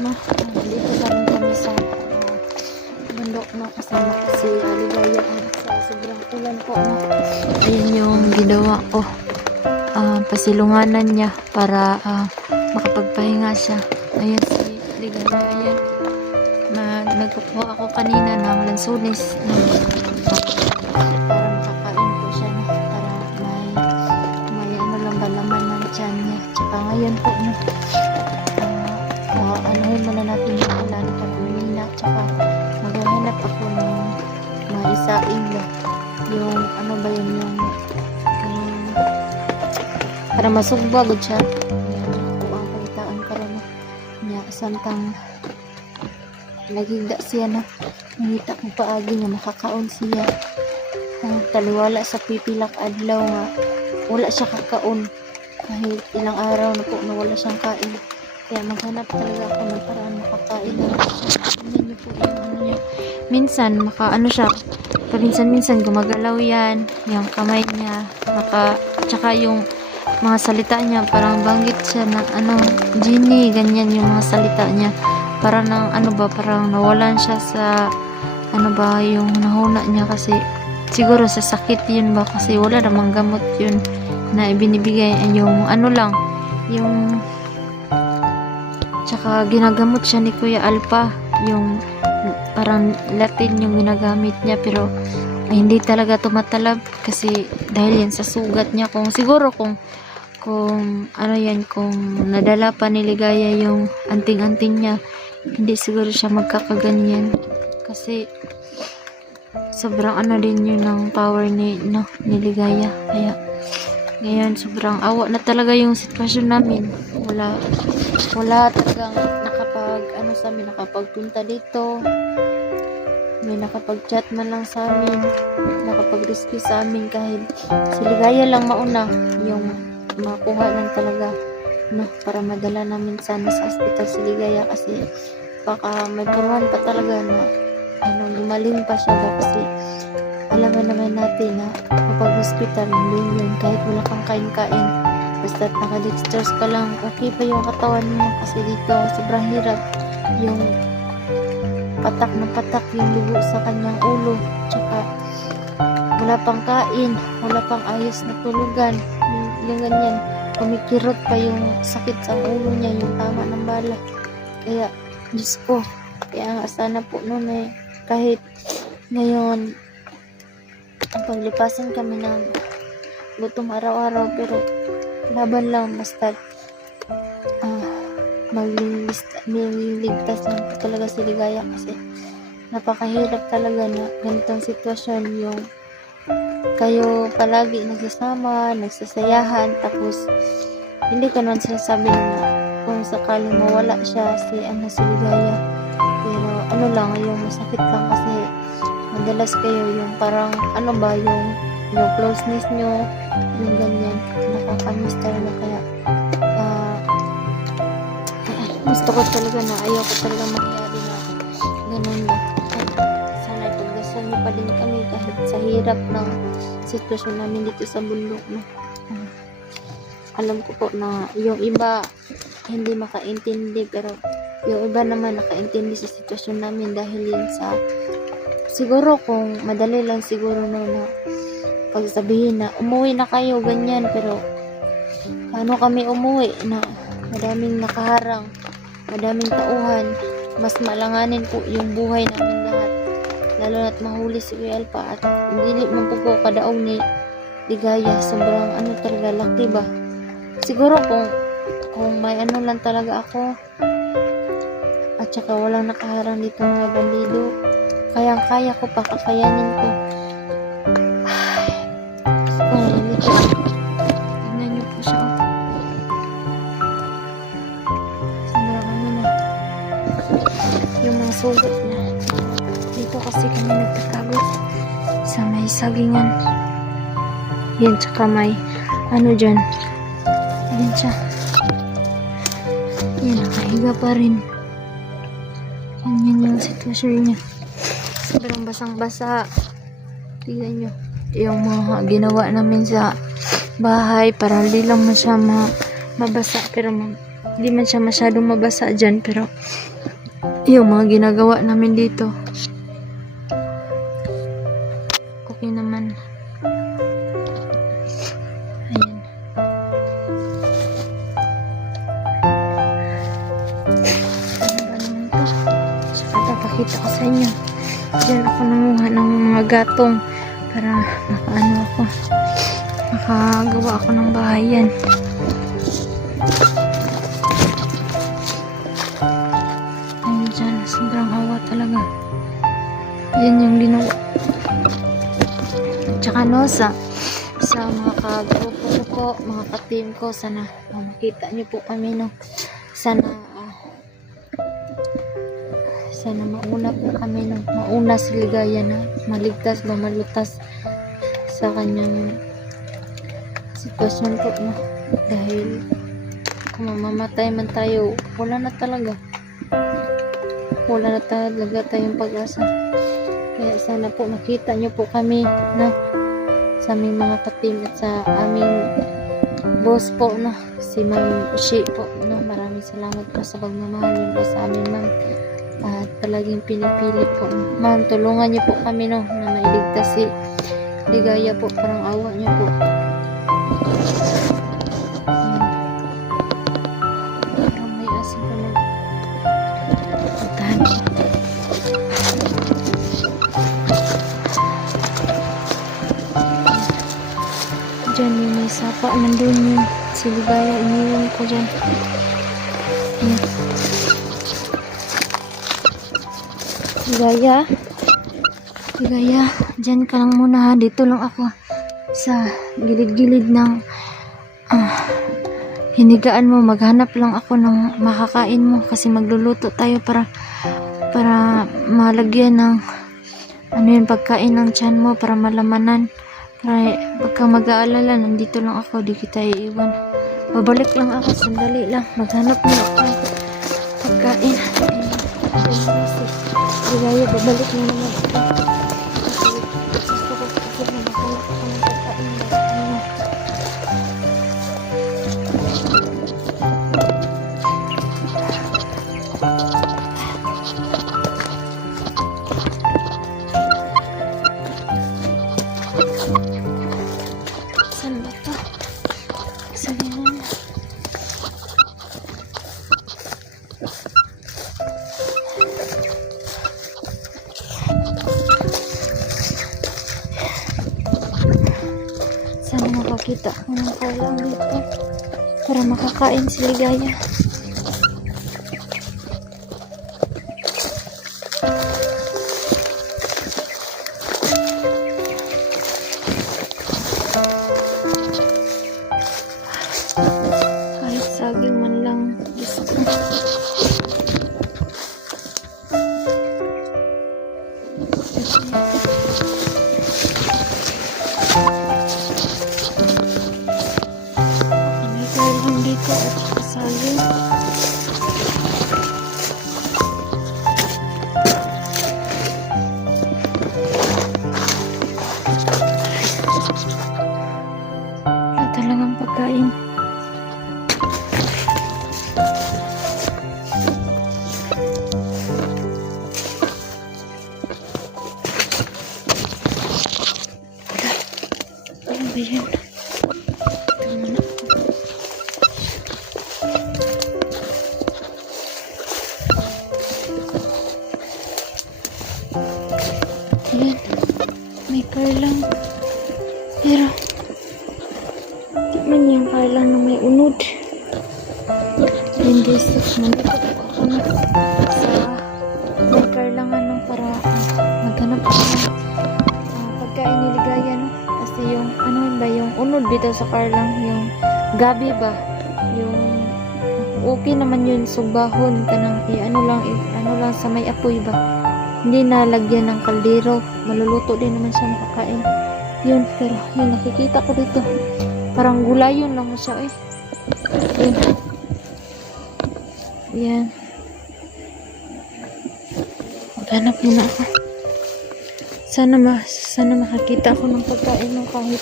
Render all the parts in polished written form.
no. Dito pa rin kami sa bundok no, kasama si Aligaya sa sobrang ulan po no. Ayan yung ginawa ko, pasilunganan niya para makapagpahinga siya. Ayan si Aligaya, ayan. Nagkukuha ako kanina ng lansunis no, para makakain ko siya no, para may ano lang ba laman ng tiyan niya. Tsaka ngayon po no, anuhin muna natin yung ulan para umina. Tsaka maghahanap ako ng maisaing na yung ano ba yun, yung para masugbag siya. Ayan, ako ang palitaan para na niya samtang nagigda siya na nangita ko paagi nga makakaon siya. Taliwala sa pipilak adlaw nga wala siya kakaon kahit ilang araw na po na wala siyang kain. Kaya maghanap talaga ako ng paraan makakain na tingnan niyo po yung ano niya. Minsan makaano siya, paminsan-minsan gumagalaw yan, yung kamay niya tsaka yung mga salita niya parang banggit siya na ano, Ginny, ganyan yung mga salita niya. Parang parang nawalan siya sa ano ba yung nahuna niya, kasi siguro sa sakit yun ba, kasi wala namang gamot yun na ibinibigay, yung ano lang yung tsaka ginagamot siya ni Kuya Alpa, yung parang Latin yung ginagamit niya, pero hindi talaga tumatalab kasi dahil yan sa sugat niya. Kung ano yan, kung nadala pa ni Ligaya yung anting-anting niya, hindi siguro siya magkakaganyan, kasi sobrang ano din yun ng power ni Ligaya. Kaya ngayon sobrang awa na talaga yung sitwasyon namin. Wala talagang nakapagpunta dito, may nakapag-chat man lang sa amin, nakapag-rescue sa amin, kahit si Ligaya lang mauna yung makuha lang talaga no, para madala namin sana sa hospital si Ligaya, kasi baka may puruhan pa talaga na gumaling pa siya ba, kasi alam naman natin na kapag hospital yun kahit wala kang kain-kain, basta naka-dextrose ka lang, okay pa yung katawan mo. Kasi dito sobrang hirap, yung patak na patak yung dugo sa kanyang ulo, tsaka wala pang kain, wala pang ayos na tulugan, yung ganyan, kumikirot pa yung sakit sa ulo niya, yung tama ng bala. Kaya Diyos ko, kaya sana po noon kahit ngayon paglipasan kami ng gutom araw-araw, pero laban lang, basta magliligtas lang po talaga si Ligaya, kasi napakahirap talaga na ganitong sitwasyon, yung kayo palagi nagsasama, nagsasayahan, tapos hindi ka naman sinasabi na kung sakaling mawala siya si Ligaya. Pero ano lang, yung masakit lang kasi madalas kayo yung parang yung closeness nyo, yung ganyan, nakakamiss talaga. Kaya gusto ko talaga na ayaw ko talaga mangyari na ganun ba. Sana ipagdasal niyo pa din kami kahit sa hirap ng sitwasyon namin dito sa bundok no. Alam ko po na yung iba hindi makaintindi, pero yung iba naman nakaintindi sa sitwasyon namin, dahil yun sa siguro kung madali lang siguro no, na pagsabihin na umuwi na kayo ganyan, pero paano kami umuwi na madaming nakaharang, madaming tauhan, mas malanganin po yung buhay namin lahat, lalo na't mahuli si Kuya Alpa at hindi man po kadaog ni Ligaya. Sobrang talaga laki ba, siguro kung may lang talaga ako at saka walang nakaharang dito mga bandido, kayang-kaya ko pa, kakayanin ko. Tignan niyo po siya. Sobrang na yung mga sugat na dito, kasi kami nagtatago sa may sagingan yan, tsaka may dyan, yan siya, yan, nakahiga pa rin. Yan yung sitwasyon niya, sobrang basang-basa. Tignan nyo yung mga ginawa namin sa bahay para hindi lang siya mabasa, pero Hindi man siya masyadong mabasa dyan, pero yung mga ginagawa namin dito, okay naman. Ayan. Ano ba naman to? Saka papakita ko sa inyo. Diyan ako nanguha ng mga gatong para makagawa ako ng bahayan. Ayun dyan, sobrang hawa talaga. Yan yung ginawa. Tsaka no, sa mga kagrupo ko po, mga ka-team ko, sana makita niyo po kami, no. Sana mauna po kami, no. Mauna si Ligaya na maligtas ba, malutas sa kanyang sitwasyon po, no. Dahil kung mamamatay man tayo, wala na talaga tayong pag-asa. Kaya sana po makita nyo po kami, no, sa aming mga ka-team at sa aming boss po, no, si Ma'am Shi po, no. Maraming salamat po sa pagmamahal niyo po sa amin, ma'am, at palaging pinipili po, ma'am, tulungan niyo po kami, no, na mailigtas si Ligaya po. Parang awa niyo po. Parang may asin po na puntahan. Diyan yung may sapa, nandun yung si Ligaya, iniwan ko dyan. Ayan. Ligaya, dyan ka lang muna, ha. Dito lang ako sa gilid-gilid ng hinigaan mo. Maghanap lang ako ng makakain mo kasi magluluto tayo para malagyan ng pagkain ng tiyan mo, para malamanan. Para pagka mag-aalala, nandito lang ako, di kita iiwan. Babalik lang ako, sandali lang. Maghanap mo ako pagkain. Ligaya, babalik mo naman ako. Gusto ko kasi na maghanap ako ng pagkain. Saan ba ito? Saan yan? Sana makakita ko ng kalang dito para makakain si Ligaya. Kahit saging man lang, gusto ko. May kalang dito at saka saging. Wala talagang pagkain. Ano ba yan? Tama na ako. Ayan. May karlang. Pero di man yung karlang na may unod. Hindi nandito po ako na sa may karlangan, no, para maghanap ako ng pagkain ni Ligaya, no. Kasi yung yung unod dito sa karlang, yung gabi ba, yung okay naman yun, sugbahon kanang ano lang sa may apoy ba, hindi nalagyan ng kaldero, maluluto din naman siya makakain yun. Pero yun, nakikita ko dito parang gulayon lang siya, yun. Yan, maghanap muna ako. Sana makakita ako ng pagkain ng kahit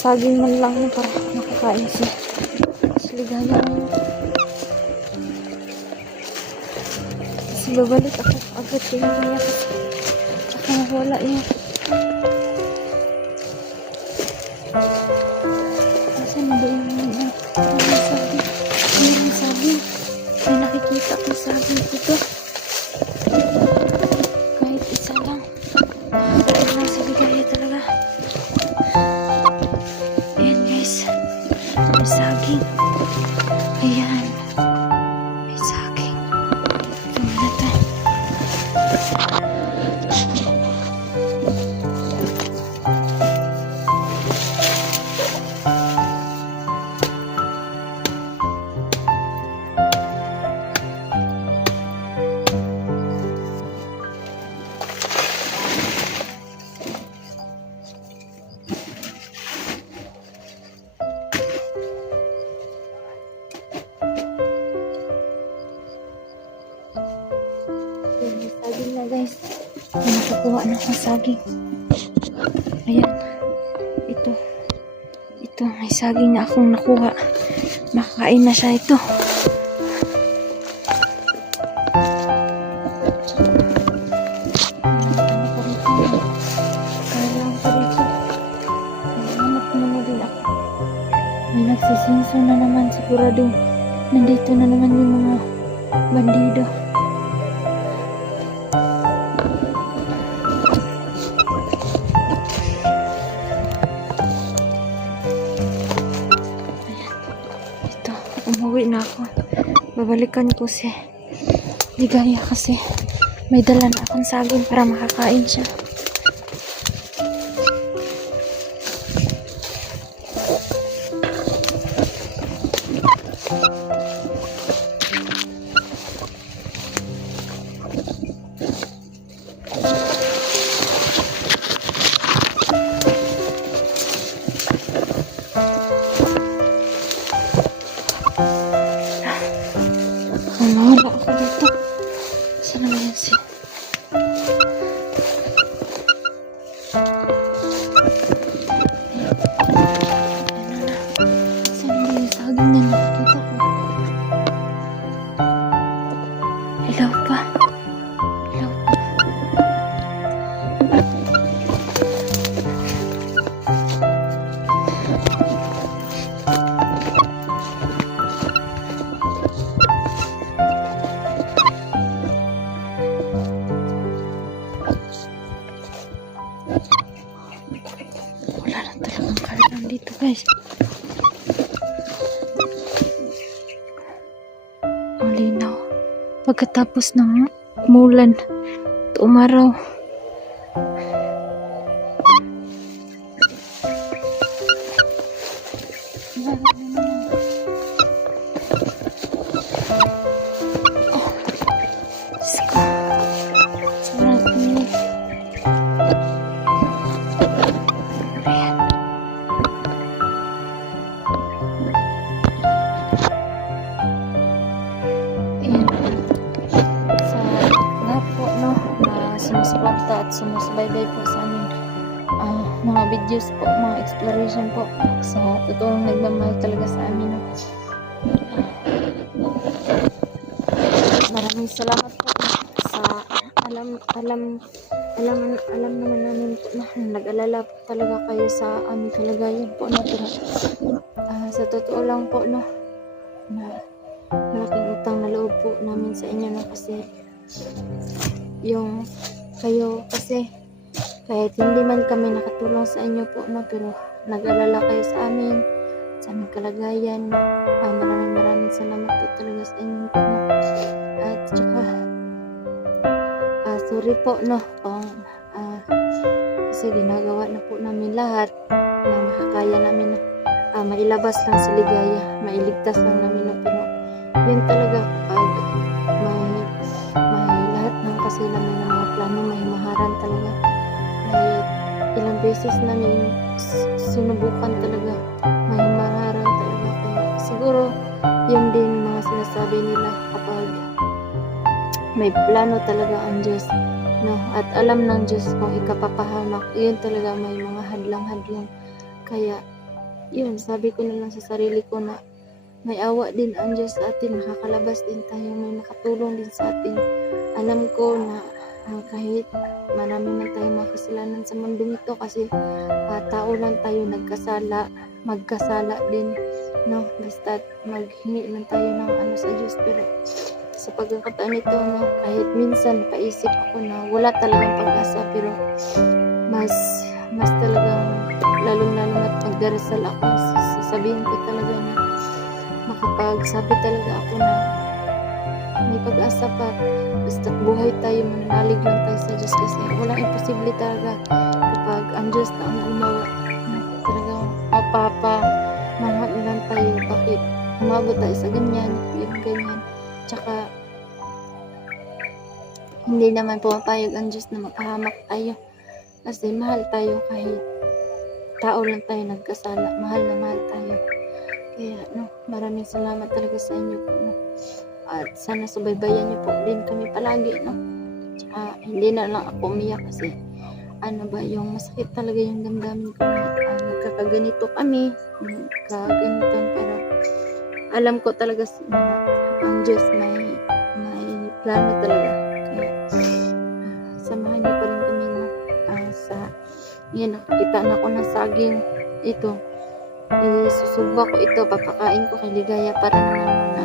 saging man lang, para makakain siya. Ligaya ngayon. babalik ako agad kay Maya kasi baka nawala yung asan na ba yung sabi? Yung sabi. May nakikita ko sabi ito. Kahit isa lang. Nakakatawa sa bigay talaga. Ayan guys. May saging. Ayan. May saging. Ito na to. Ayan, may saging na guys. May nakakuha na akong saging. Ayan. Ito. Ito, may saging na akong nakuha. Makakain na siya ito. Ano pa rito? Kailangan pa rito. Hanap muna din ako. May nagsisinso na naman sigurado. Nandito na naman yung mga bandido. Ito, umuwi na ako. Babalikan ko si Ligaya kasi may dala na akong saging para makakain siya. Nawala ako dito. Saan naman yan si? Ano na? Saan ba yung saging na nakikita ko? Ilaw pa. Ilaw pa. Wala na talagang kalan dito guys. Ang linaw. Pagkatapos ng umulan, umaraw. Oh, Diyos ko. Sarap niya. Ayan. Ayan. Sa lahat po, no, na sumusuporta at sumusubaybay po sa amin. Mga videos po, mga exploration po sa totoong nagmamahal talaga sa amin. No. Maraming salamat po sa alam naman namin po na nag-alala po talaga kayo sa aming kalagayan po na pero sa totoo lang po no na malaking utang na loob po namin sa inyo no kasi yung kayo kasi kahit hindi man kami nakatulong sa inyo po no pero nag-alala kayo sa amin sa aming kalagayan no. Maraming salamat po talaga sa inyo po no. At saka sorry po no kung kasi ginagawa na po namin lahat na makakaya namin na mailabas lang si Ligaya, mailigtas lang namin no pero yun talaga pag may lahat ng kasi namin ng mga plano may maharan talaga kahit ilang beses namin sinubukan talaga may maharan talaga kaya siguro yun din mga sinasabi nila kapag may plano talaga ang Diyos no at alam ng Diyos kung ikapapahamak yun talaga may mga hadlang kaya yun sabi ko na lang sa sarili ko na may awa din ang Diyos sa atin makakalabas din tayo may makatulong din sa atin at alam ko na kahit marami man tayong mga kasalanan sa mundong ito kasi tao lang tayo, magkasala din, no? Basta maghingi lang tayo ng ano sa Diyos. Pero sa pagkakataon nito, no, kahit minsan napaisip ako na wala talagang pag-asa, pero mas talagang lalo na magdarasal ako, sasabihin ko talaga na makapagsabi talaga ako na may pag-asa pa. Basta buhay tayo, mananalig lang tayo sa Diyos kasi walang imposible talaga kapag ang Diyos na ang gumawa. Talagang mapapamahal lang tayo. Bakit umabot tayo sa ganyan, yung ganyan. Tsaka hindi naman pumapayag ang Diyos na mapahamak tayo kasi mahal tayo. Kahit tao lang tayo nagkasala, mahal na mahal tayo. Kaya maraming salamat talaga sa inyo po, no? At sana subaybayan niyo po din kami palagi, no? Tsaka hindi na lang ako umiyak kasi yung masakit talaga yung damdamin ko na nagkakaganito kami, nagkaganitan, pero alam ko talaga na ang Diyos may plano talaga. Kaya samahan niyo pa rin kami, no? Yan, nakakita na ako ng saging ito. Isusubok ko ito, papakain ko kay Ligaya para naman na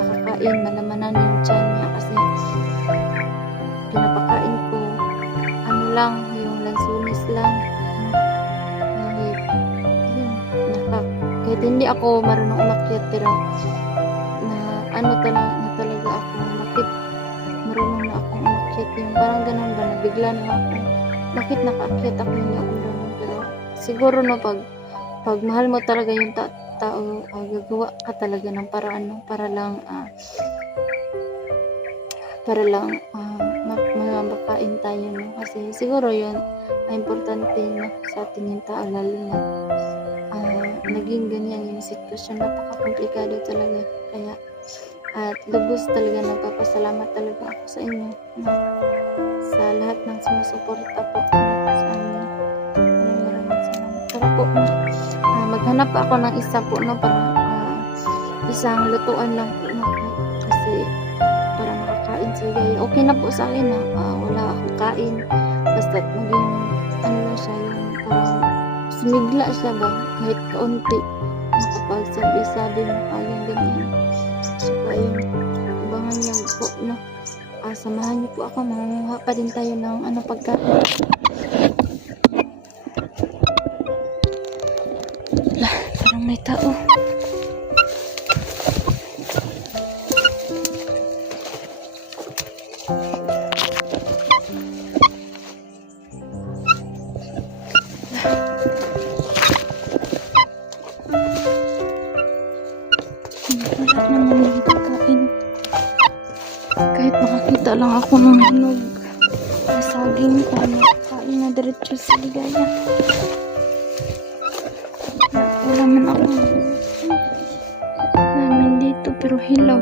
makakain, malamanan yung tiyan niya kasi pinapakain ko lang, yung lansunis lang. Kahit hindi ako marunong umakyat, pero talaga ako, bakit marunong na akong umakyat, yung parang ganun ba, nabigla na ako, bakit nakaakyat ako, hindi ako marunong. Pero siguro pag mahal mo talaga yung tao, gagawa ka talaga ng paraan, no? para lang makain tayo, no? Kasi siguro yun importante, no? Sa atin yung tao, lalo na naging ganyan yung sitwasyon, napaka-komplikado talaga. Kaya at lubos talaga nagpapasalamat talaga ako sa inyo, no? Sa lahat ng sumusuporta po sa amin. Maraming salamat. Tara po, no? Maghanap ako ng isa po, no, para isang lutuan lang po, no? Kasi para makakain si Ligaya. Okay na po sa akin na wala akong kain, basta maging lang siya, yung parang sumigla siya ba kahit kaunti, nakapagsabi-sabi mo kayang ganyan. Saka yung abangan niya po, no? Samahan niyo po ako, mangunguha pa din tayo ng pagkain. Parang may tao. Wala naman yung pagkain. Kahit makakita lang ako ng hinog na saging, para makakain na diretso sa Ligaya. Wala man ako namin dito, pero hilaw.